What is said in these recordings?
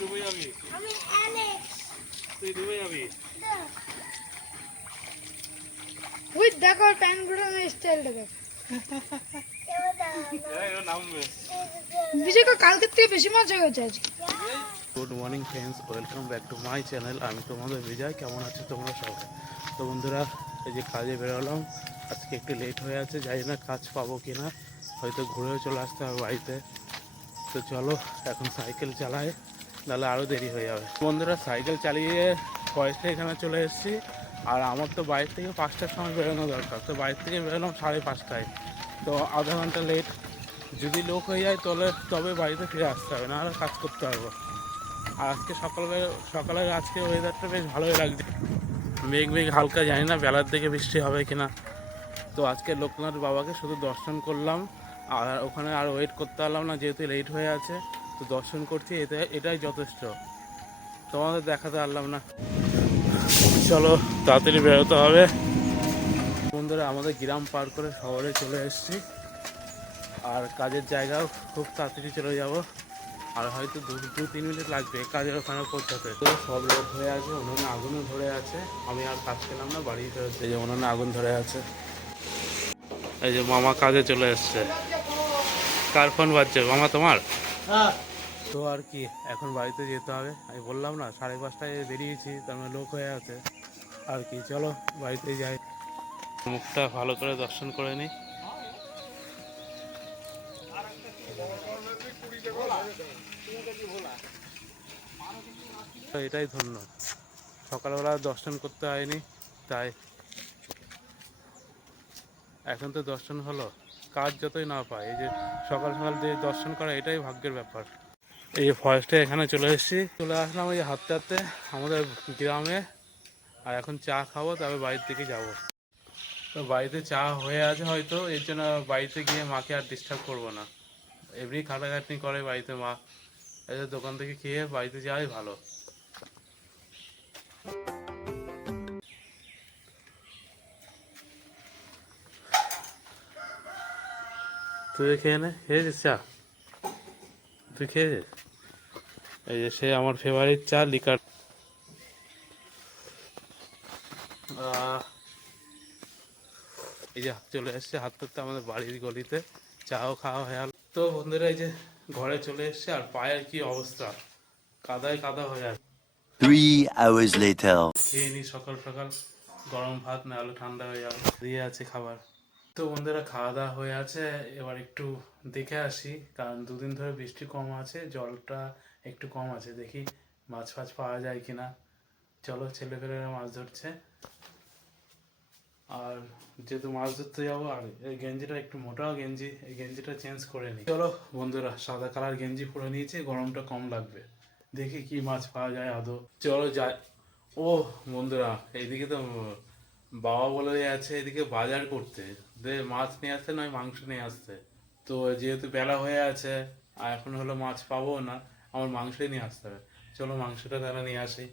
ডুবে যাবি। আমি অ্যালেক্স তুই ডুবে যাবি। ওই দেখো প্যান্টগুলোর স্টাইলটা দেখো। বিজয় কালকের থেকে বেশি মজা হয়েছে আজকে। Good morning friends welcome back to my channel আমি তোমাদের বিজয়। কেমন আছো তোমরা সবাই? তো বন্ধুরা এই যে কাজে বেরোলাম। আজকে একটু লেট হয়ে আছে। জানি না কাজ পাবো কি না হয়তো ঘুরেও চলে আসতে হবে বাড়িতে। তো চলো এখন সাইকেল চালাই। নাহলে আরও দেরি হয়ে যাবে। বন্ধুরা, সাইকেল চালিয়ে ফরেস্টে এখানে চলে এসেছি। আর আমার তো বাড়ি থেকে পাঁচটার সময় বেরোনো দরকার। তো বাড়ি থেকে বেরোলাম সাড়ে পাঁচটায়। তো আধা ঘণ্টা লেট যদি লোক হয়ে যায়, তাহলে তবে বাড়িতে ফিরে আসতে হবে, নাহলে কাজ করতে পারব। আর আজকে সকালবেলা, সকালের আজকে ওয়েদারটা বেশ ভালোই লাগছে। মেঘ মেঘ হালকা, জানি না বেলার দিকে বৃষ্টি হবে কিনা। তো আজকে লোকনাথ বাবাকে শুধু দর্শন করলাম। আর ওখানে আর ওয়েট করতে পারলাম না, যেহেতু লেট হয়ে আছে। তো দর্শন করছি, এটা, এটাই যথেষ্ট। তোমাদের দেখাতে পারলাম না। চলো, তাড়াতাড়ি বেরোতে হবে। বন্ধুরা, আমাদের গ্রাম পার করে শহরে চলে এসেছি। আর কাজের জায়গাও খুব তাড়াতাড়ি চলে যাব। আর হয়তো দু দু, তিন মিনিট লাগবে কাজের ওখানে পৌঁছাতে। তো সব লোক হয়ে আছে উনুনে আগুনও ধরে আছে। আমি আর কাজ পেলাম না, বাড়ি ফেরত এই যে উনুনে আগুন ধরে আছে। এই যে মামা কাজে চলে এসছে। কার ফোন বাজছে? মামা তোমার? তো আর কি, এখন বাড়িতে যেতে হবে। আমি বললাম না, সাড়ে পাঁচটায় বেরিয়েছি, তার মানে লোক হয়ে আছে। আর কি, চলো বাড়িতে যাই। মুখটা ভালো করে দর্শন করে নিই এটাই ধন্য। সকালবেলা দর্শন করতে হয়নি তাই। এখন তো দর্শন হলো। কাজ যতই না পায়, এই যে সকাল সকাল যে দর্শন করা, এটাই ভাগ্যের ব্যাপার। এই ফরেস্টে এখানে চলে এসেছি। চলে আসলাম এই হাঁটতে হাঁটতে আমাদের গ্রামে। আর এখন চা খাব, তবে বাড়ির দিকে যাব। তো বাড়িতে চা হয়ে আছে হয়তো, এর জন্য বাড়িতে গিয়ে মাকে আর ডিস্টার্ব করব না। এমনি খাটাখাটনি করে বাড়িতে মা। যে দোকান থেকে খেয়ে বাড়িতে যাওয়াই ভালো। তুই খেয়ে নে, খেয়েছিস চা? তুই খেয়েছিস? এই যে সে আমার ফেভারিট চা লিকার এই যে চলে এসছে হাত ধরতে আমাদের বাড়ির গলিতে। চাও খাওয়া হয়ে। গেল তো বন্ধুরা এই যে ঘরে চলে এসছে আর পায়ের কি অবস্থা? কাদায় কাদা হয়ে আছে। Three hours later. খেয়ে নিই সকাল সকাল। গরম ভাত না হলে ঠান্ডা হয়ে যাবে। দিয়ে আছে খাবার। তো বন্ধুরা খাওয়া দাওয়া হয়ে আছে। এবার একটু দেখে আসি। কারণ দুদিন ধরে বৃষ্টি কম আছে জলটা একটু কম আছে, দেখি মাছ ফাছ পাওয়া যায় কিনা। চলো, ছেলেপেলেরা মাছ ধরছে। আর যেহেতু মাছ ধরতে যাব, আর এই গেঞ্জিটা একটু মোটাও গেঞ্জি, এই গেঞ্জিটা চেঞ্জ করে নিই। চলো বন্ধুরা, সাদা কালার গেঞ্জি পরে নিয়েছি, গরমটা কম লাগবে। দেখি কি মাছ পাওয়া যায় আদৌ। চলো যাই। ও বন্ধুরা, এইদিকে তো বাবা বলে আছে, এদিকে বাজার করতে। দে, মাছ নিয়ে আসতে নয়, মাংস নিয়ে আসতে। তো যেহেতু বেলা হয়ে আছে, আর এখন হলো মাছ পাবো না আমার মাংসই নিয়ে আসতে হবে। চলো মাংসটা তাহলে নিয়ে আসি।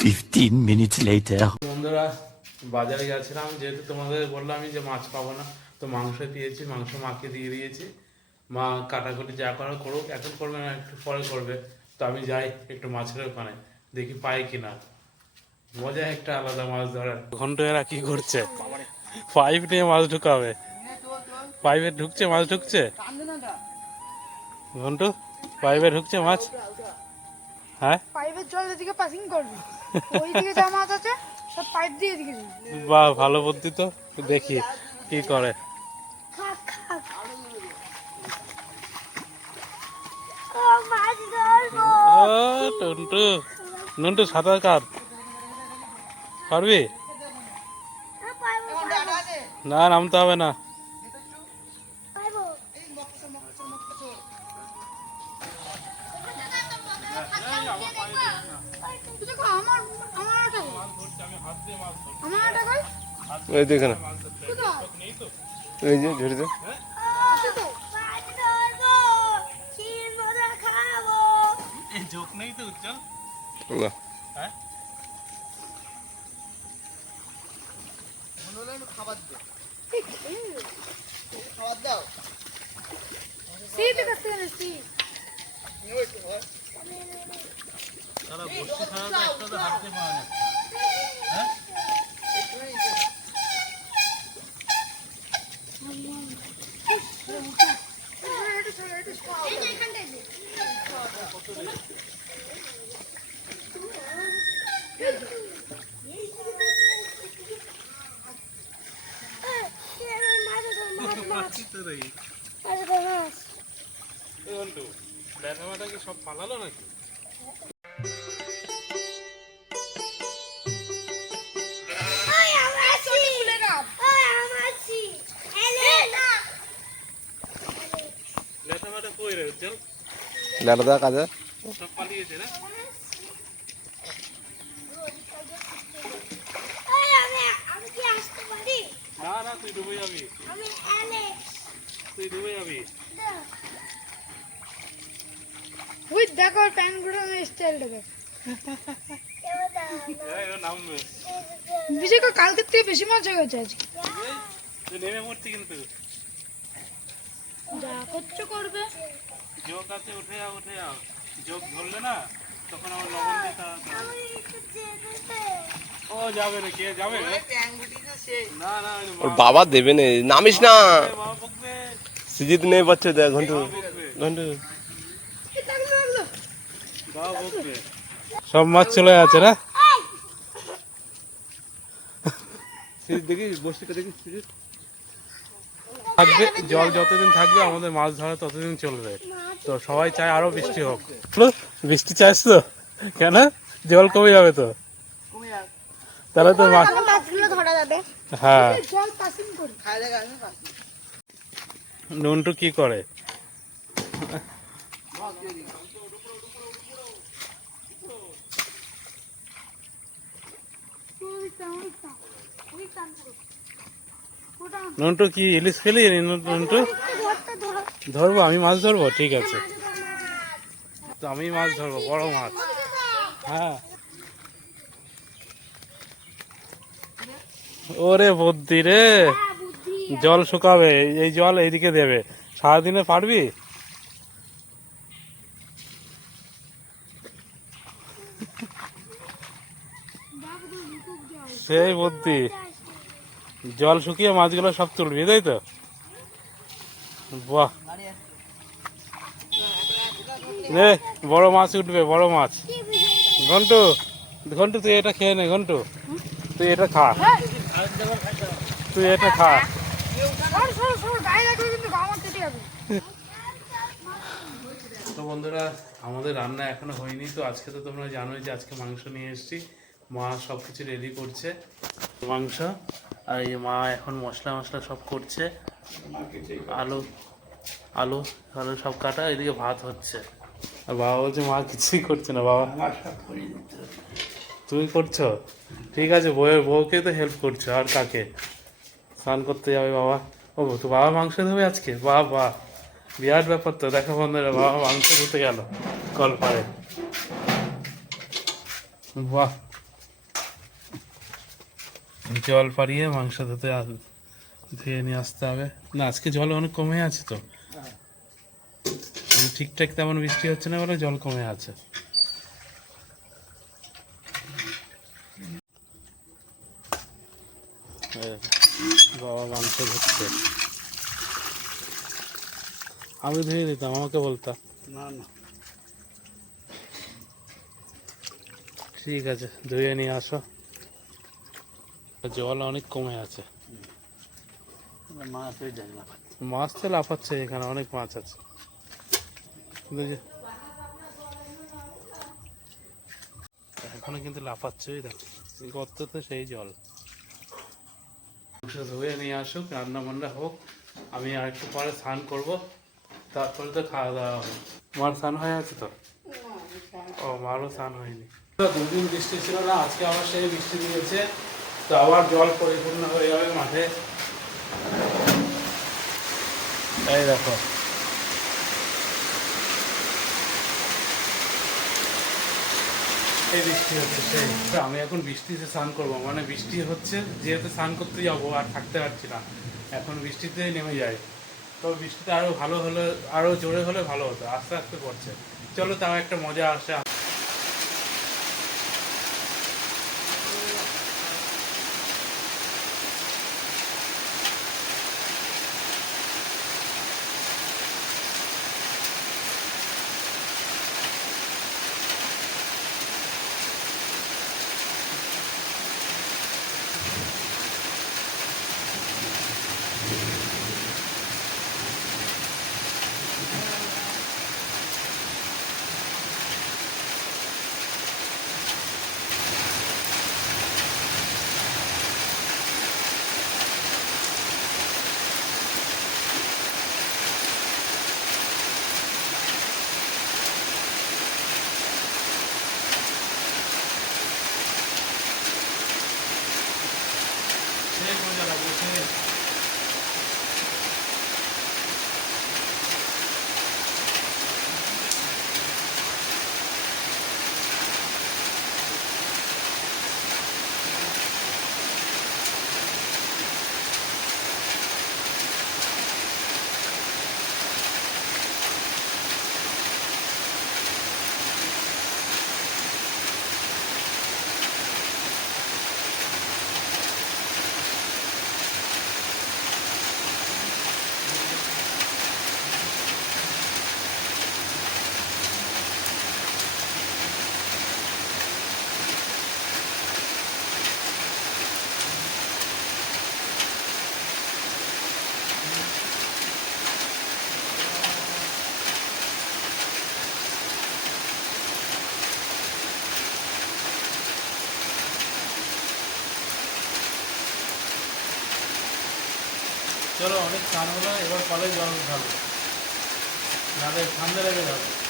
Fifteen minutes later. বন্ধুরা বাজারে গেছিলাম যেহেতু তোমাদের বললাম আমি যে মাছ পাবো না তো মাংস দিয়েছি মাংস মাকে দিয়ে দিয়েছি। মা কাটাকুটি যা করা করুক এখন করবে না একটু পরে করবে। তো আমি যাই একটু মাছের ওখানে দেখি পাই কিনা। মজা একটা আলাদা মাছ ধরার। ঘন্ট এরা কি করছে? পাইপ নিয়ে মাছ ঢুকাবে। পাইপে ঢুকছে মাছ ঢুকছে? ঘন্টু? পাইপে ঢুকছে মাছ? হ্যাঁ? পাইপের জল এদিকে পাসিং করবে। ওইদিকে যা মাছ আছে সব পাইপ দিয়ে এদিকে বাহ ভালো বুদ্ধি তো। দেখি কি করে। খাক খাক। ও মাছ ধরবো। ও টন্টু। নন্টু সাঁতার কাট। পারবি? পারব না নামতে হবে না। ওই দেখে না। এই যে ঝুড়িতে ঝোঁক নেই তো উজ্জ্বল না হ্যাঁ সিট কাছ থেকে নে, সিট। তারা বসে ছাড়া তো একটা তো হাঁটতে পাওয়া যাচ্ছে না। হ্যাঁ মাছি তো রে এই বন্ধু ব্যাটা ম্যাটা কি সব পালালো নাকি কই রে উজ্জ্বল দাদা কাজে। সব পালিয়েছে না আমি কি আসতে পারি না তুই ডুবে যাবি তুই ডুবে যাবি দেখো গুলো নামবে কালকের থেকে বেশি মজা হয়েছে আজকে। তুই নেমে মরতি কিন্তু। যা করছ করবে। যোগ আছে উঠে যাও উঠে যাও। যোগ ধরলে না তখন আমার লবণ দিয়ে তাড়া- আমি একটু যেতে ও যাবে রে? কে যাবে না না ওর বাবা দেবে না নামিস না। সুজিত নেই পাচ্ছে দেখ ঘন্টু। ঘন্টু। সব মাছ চলে যাচ্ছে না? দেখি বস্তিটা দেখি থাকবে জল যতদিন থাকবে আমাদের মাছ ধরা ততদিন চলবে। তো সবাই চায় আরও বৃষ্টি হোক। বৃষ্টি চাইছ তো? কেন? জল কমে যাবে তো। তাহলে তো মাছ ধরা যাবে। হ্যাঁ। জল পাসিং করি। নুনটু কি করে? নুনটু, কি ইলিশ খেলি নুনটু? ধরবো, আমি মাছ ধরবো? ঠিক আছে। তো আমি মাছ ধরবো, বড় মাছ। হ্যাঁ। ওরে বুদ্ধি রে। জল শুকাবে, এই জল এইদিকে দেবে। সারাদিনে পারবি? সেই বুদ্ধি। জল শুকিয়ে মাছগুলো সব তুলবি, তাই তো? বাহ। রে বড় মাছ উঠবে, বড় মাছ। ঘন্টু ঘন্টু, তুই এটা খেয়ে নে, ঘন্টু। তুই এটা খা। তুই এটা খা। তো বন্ধুরা, আমাদের রান্না এখনও হয়নি, তো আজকে তো তোমরা জানোই যে আজকে মাংস নিয়ে এসেছি। মা সব কিছু রেডি করছে। মাংস। আর এই মা এখন মশলা মশলা সব করছে। আলু আলু আলু সব কাটা, এদিকে ভাত হচ্ছে। আর বাবা বলছে, মা কিছুই করছে না, বাবা। তুমি করছ? ঠিক আছে, বউয়ের বউকে তো হেল্প করছ, আর কাকে? স্নান করতে যাবে বাবা। ও, তো বাবা মাংস দেবে আজকে? বাহ বাহ বিরাট ব্যাপার তো। দেখো বন্ধুরা, বাবা মাংস ধুতে গেল। কল পারে বাহ। জল পাড়িয়ে মাংস ধুতে ধুয়ে নিয়ে আসতে হবে। না আজকে জল অনেক কমে আছে তো। মানে ঠিকঠাক তেমন বৃষ্টি হচ্ছে না বলে জল কমে আছে। বাবা মাংস ধুচ্ছে আমি ধুয়ে দিতাম আমাকে বলতাম না না। ঠিক আছে ধুয়ে নিয়ে আসো। জল অনেক কমে আছে। মাছ তো লাফাচ্ছে এখানে অনেক মাছ আছে। এখনও কিন্তু লাফাচ্ছে এই গর্ততে সেই জল। ধুয়ে নিয়ে আসুক রান্না বান্না হোক আমি আর একটু পরে স্নান করব। তারপরে তো খাওয়া দাওয়া হবে। মার স্নান হয়ে আছে তো? ও মারও স্নান হয়নি। দুদিন বৃষ্টি ছিল না আজকে আবার সেই বৃষ্টি দিয়েছে। তো আবার জল পরিপূর্ণ হয়ে যাবে মাঠে। এই দেখো। বৃষ্টি হচ্ছে, সেই। আমি এখন বৃষ্টিতে স্নান করব। মানে বৃষ্টি হচ্ছে, যেহেতু স্নান করতে যাব আর থাকতে পারছি না, এখন বৃষ্টিতে নেমে যায় তো বৃষ্টিতে আরও ভালো হলে, আরও জোরে হলে ভালো হতো, আস্তে আস্তে পড়ছে। চলো তাও একটা মজা আসে। চলো অনেক স্নান হলো এবার কলেজ জল ঢালো যাদের ঠান্ডা লেগে যাবে।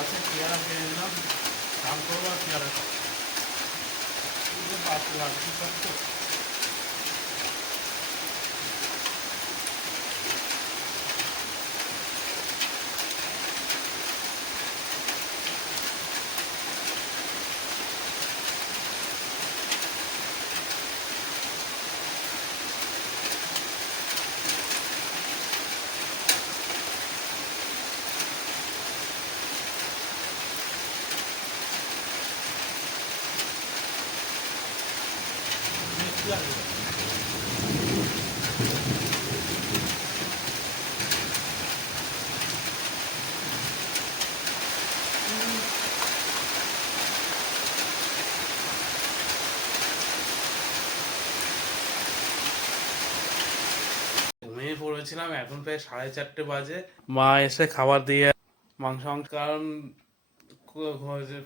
গাছে পেয়ারা পেয়ে নিলাম দাম করব আর পেয়ারা খাব। এই যে ঘুমিয়ে পড়েছিলাম এখন প্রায় সাড়ে চারটে বাজে। মা এসে খাবার দিয়ে মাংস কারণ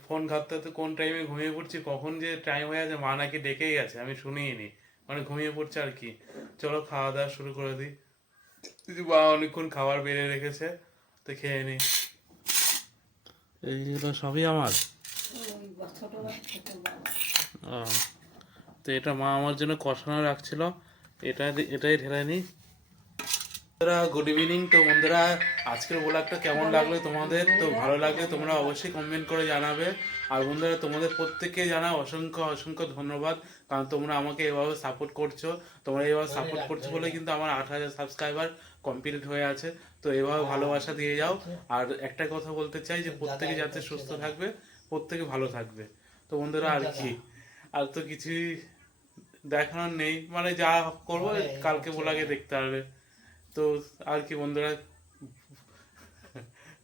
ফোন ঘাটতে ঘাটতে কোন টাইমে ঘুমিয়ে পড়ছি, কখন যে টাইম হয়ে আছে, মা নাকি ডেকেই গেছে, আমি শুনিনি মানে ঘুমিয়ে পড়ছে আর কি। চলো খাওয়া দাওয়া শুরু করে দিই। মা অনেকক্ষণ খাবার বেড়ে রেখেছে, তো খেয়ে নিই এইগুলো সবই আমার? তো এটা মা আমার জন্য কষানো রাখছিল এটা এটাই ঢেলে নিই বন্ধুরা গুড ইভিনিং তো বন্ধুরা, আজকের ব্লগটা কেমন লাগল তোমাদের? তো ভালো লাগলে তোমরা অবশ্যই কমেন্ট করে জানাবে। আর বন্ধুরা, তোমাদের প্রত্যেককে জানা অসংখ্য অসংখ্য ধন্যবাদ। কারণ তোমরা আমাকে এভাবে সাপোর্ট করছ। তোমরা এভাবে সাপোর্ট করছ বলে কিন্তু আমার আট হাজার সাবস্ক্রাইবার কমপ্লিট হয়ে আছে। তো এভাবে ভালোবাসা দিয়ে যাও। আর একটা কথা বলতে চাই যে, প্রত্যেকে যাতে সুস্থ থাকবে, প্রত্যেকে ভালো থাকবে। তো বন্ধুরা, আর কি? আর তো কিছুই দেখানোর নেই। মানে যা করব, কালকে বলাকে দেখতে পারবে। তো আর কি বন্ধুরা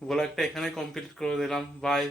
ব্লগটা এখানে কমপ্লিট করে দিলাম। বাই